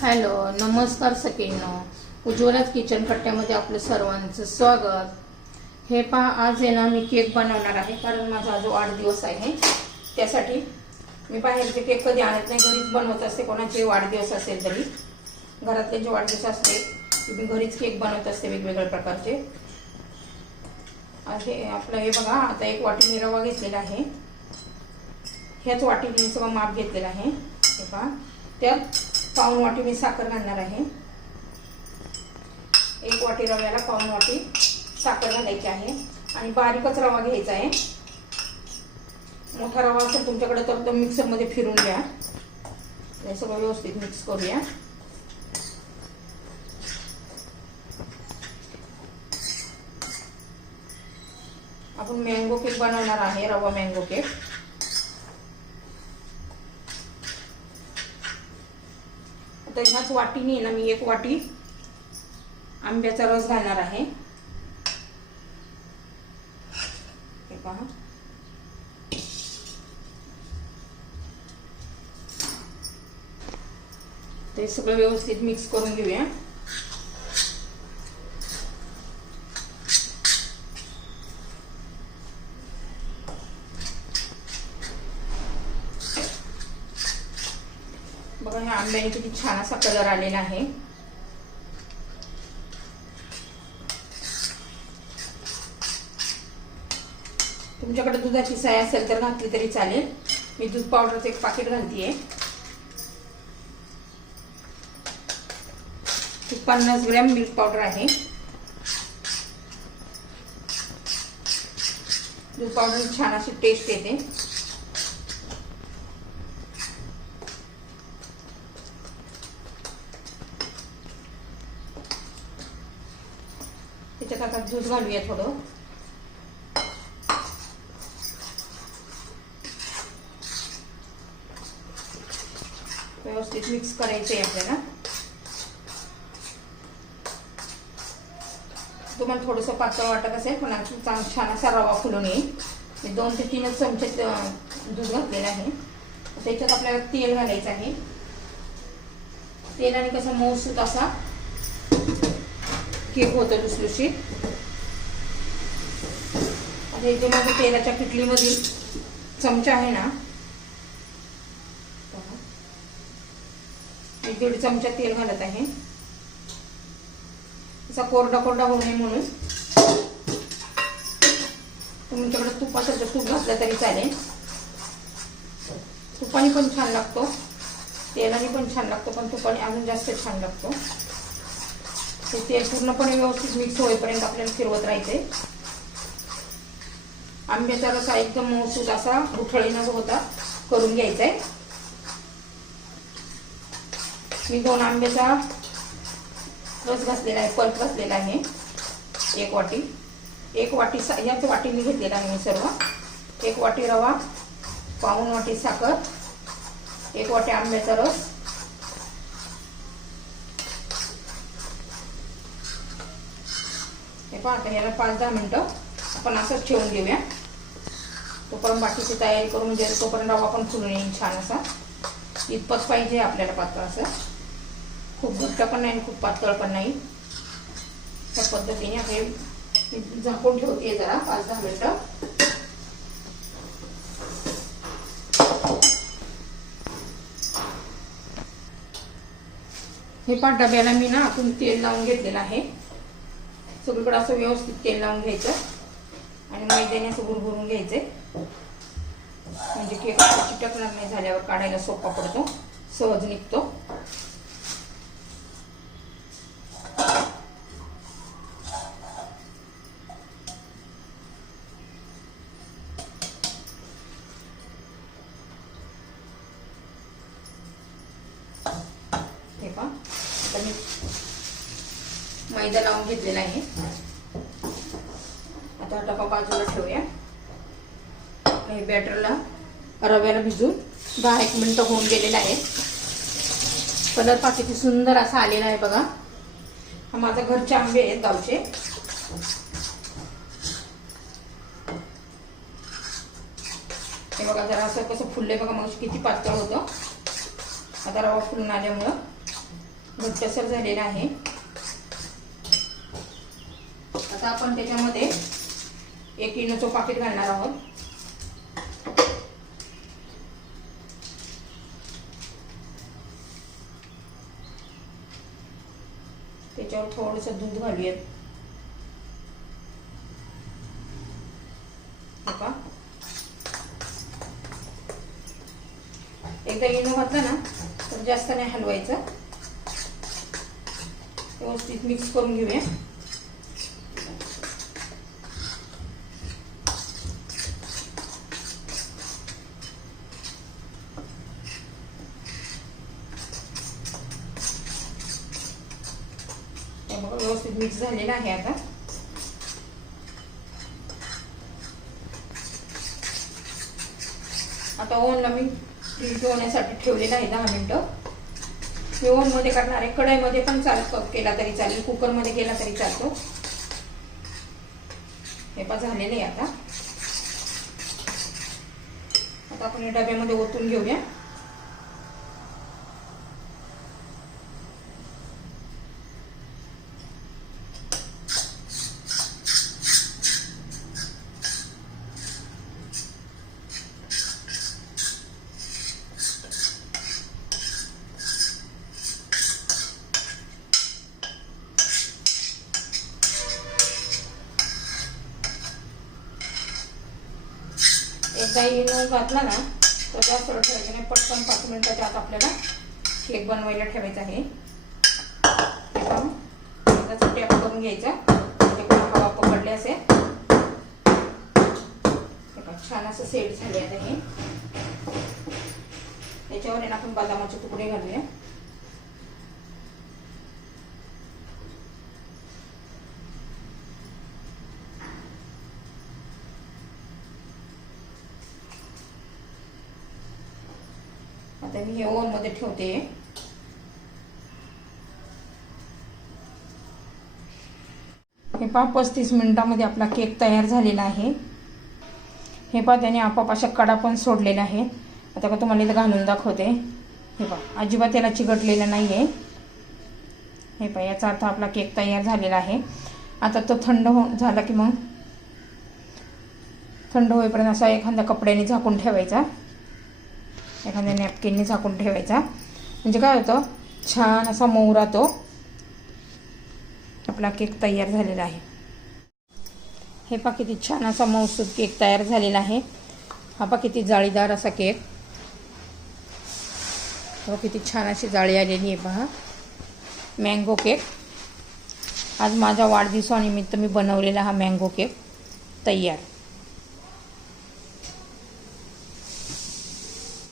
Hello नमस्कार सगळ्यांनो. उज्ज्वलाच kitchen कट्ट्यामध्ये आपलं सर्वांचं स्वागत. हे पहा आज आहे ना मी केक बनवणार आहे कारण माझा आज वाढदिवस आहे. त्यासाठी मी बाहेरचे केक कधी आणत नाही घरीच बनवत असते. कोणाचे वाढदिवस असेल तरी. घरातले जे वाढदिवस असते मी घरीच केक बनवत असते वेगवेगळ्या प्रकारचे. असे आपलं हे बघा आता एक वाटी मी रवा घेतलेला आहे. ह्याच वाटीने मी सगळं माप घेतलेलं आहे. हे पहा. त्यात पाऊन वाटी मी साखर घालणार आहे. एक वाटी रव्याला पाऊन वाटी साखर घालायची आहे. आणि बारीकच रवा घ्यायचा आहे. मोठा रवा असेल तुमच्याकडे तर तो मिक्सरमध्ये फिरून घ्या. हे सगळं व्यवस्थित मिक्स करूया. आपण मँगो केक बनवणार आहे रवा मँगो केक आता ह्याच वाटीने ना मी एक वाटी आंब्याचा रस घालणार आहे. हे पहा. ते सगळं व्यवस्थित मिक्स करून घेऊया बघा ह्या आंब्याने किती छान असा कलर आलेला आहे. तुमच्याकडे दुधाची साय असेल तर घातली तरी चालेल. मी दूध पावडरचं एक पाकिट घालतीये. पन्नास ग्रॅम मिल्क पावडर आहे. दूध पावडर छान अशी टेस्ट येते. त्याच्यात दूध घालूया थोडं. व्यवस्थित मिक्स करायचं आहे आपल्याला. तुम्हाला थोडंसं पातळ वाटत असेल पण आणखी छान असा रवा फुलून येईल. दोन ते तीनच चमचे दूध घातलेलं आहे. त्याच्यात आपल्याला तेल घालायचं आहे. तेलाने कसं मऊसूत असा केक होतं लुसलुशीत आणि जे माझं तेलाच्या किटलीमधील चमचा आहे ना. एक दीड चमचा तेल घालत आहे. असा कोरडा कोरडा होऊ नये म्हणून. तुमच्याकडे तूप असेल तर तूप घातलं तरी चालेल. तुपाने पण छान लागतो. तेलाने पण छान लागतो पण तुपाने अजून जास्त छान लागतो. ते पूर्णपणे व्यवस्थित मिक्स होईपर्यंत आपल्याला फिरवत राहायचे. आंब्याचा रसा एकदम मऊसूत असा गुठळीनं न होता करून घ्यायचा आहे मी दोन आंब्याचा रस घातलेला आहे पल्प घातलेला आहे एक वाटी. एक वाटी सा याच वाटीने घेतलेला आहे मी सर्व. एक वाटी रवा पाऊन वाटी साखर एक वाटी आंब्याचा रस हे पहा आता याला पाच दहा मिनटं आपण असंच ठेवून घेऊया. तोपर्यंत बाकीची तयारी करून म्हणजे तोपर्यंत रवा पण फुलून येईल छान असा. इतपत पाहिजे आपल्याला पातळ असं. खूप घट्ट पण नाही आणि खूप पातळ पण नाही. त्या पद्धतीने हे झाकून ठेवते जरा पाच दहा मिनटं. हे पाच डब्याला मी ना आपण तेल लावून घेतलेलं आहे. सगळीकडे असं व्यवस्थित तेल लावून घ्यायचं. आणि मैद्याने असं गुरगुरून घ्यायचे म्हणजे केक चिटकणार नाही झाल्यावर काढायला सोपा पडतो. सहज निघतो. मैदा लावून घेतलेला आहे. आता डबा बाजूला ठेवूया. हे बॅटरला रव्याला भिजून दहा एक मिनटं होऊन गेलेलं आहे. कलर पहा किती सुंदर असा आलेला आहे बघा. हा माझा घरचे आंबे आहेत गावचे. हे बघा जरा असं कसं फुललंय बघा मग किती पातळ होतं. आता रवा फुलून आल्यामुळं घट्टसर झालेला आहे. आता आपण त्याच्यामध्ये एक इनोचं पाकिट घालणार आहोत. त्याच्यावर थोडंसं दूध घालूयात. का एकदा इनो घातला ना तर जास्त नाही हलवायचं. व्यवस्थित मिक्स करून घेऊया. मिक्स झालेलं आहे आता आता ओनला मी फ्रीज होण्यासाठी ठेवलेलं आहे दहा मिनटं मी ओनमध्ये करणार आहे कढईमध्ये पण चालतो केला तरी चालेल कुकरमध्ये केला तरी चालतो हे पण झालेलं आहे आता आता आपण डब्यामध्ये ओतून घेऊया काही इनो घातला ना तर जास्त वेळ ठेवायचं नाही पटकन पाच मिनिटाच्या आत आपल्याला केक बनवायला ठेवायचा आहे. टॅप करून घ्यायचा. हवा पकडले असे. छान असं सेट झाले आता हे. त्याच्यावर आपण बदामाचे तुकडे घालूया. आता मी हे ओव्हनमध्ये ठेवते. हे पहा पस्तीस मिनिटामध्ये आपला केक तयार झालेला आहे. हे पहा त्याने आपोआप अशा कडा पण सोडलेल्या आहेत. आता का तुम्हाला इथं घालून दाखवते. हे पहा अजिबात त्याला चिकटलेलं नाही आहे हे पहा याचा अर्थ आपला केक तयार झालेला आहे. आता तो थंड हो झाला की मग? थंड होईपर्यंत असा एखाद्या कपड्याने झाकून ठेवायचा. एखाद्या नॅपकिनने झाकून ठेवायचा. म्हणजे काय होतं? छान असा मोहरा तो आपला केक तयार झालेला आहे. हे पा किती छान असा मौसूद केक तयार झालेला आहे. हा पा किती जाळीदार असा केक हो किती छान अशी जाळी आलेली आहे पहा. मँगो केक आज माझ्या वाढदिवसानिमित्त मी बनवलेला हा मँगो केक तयार.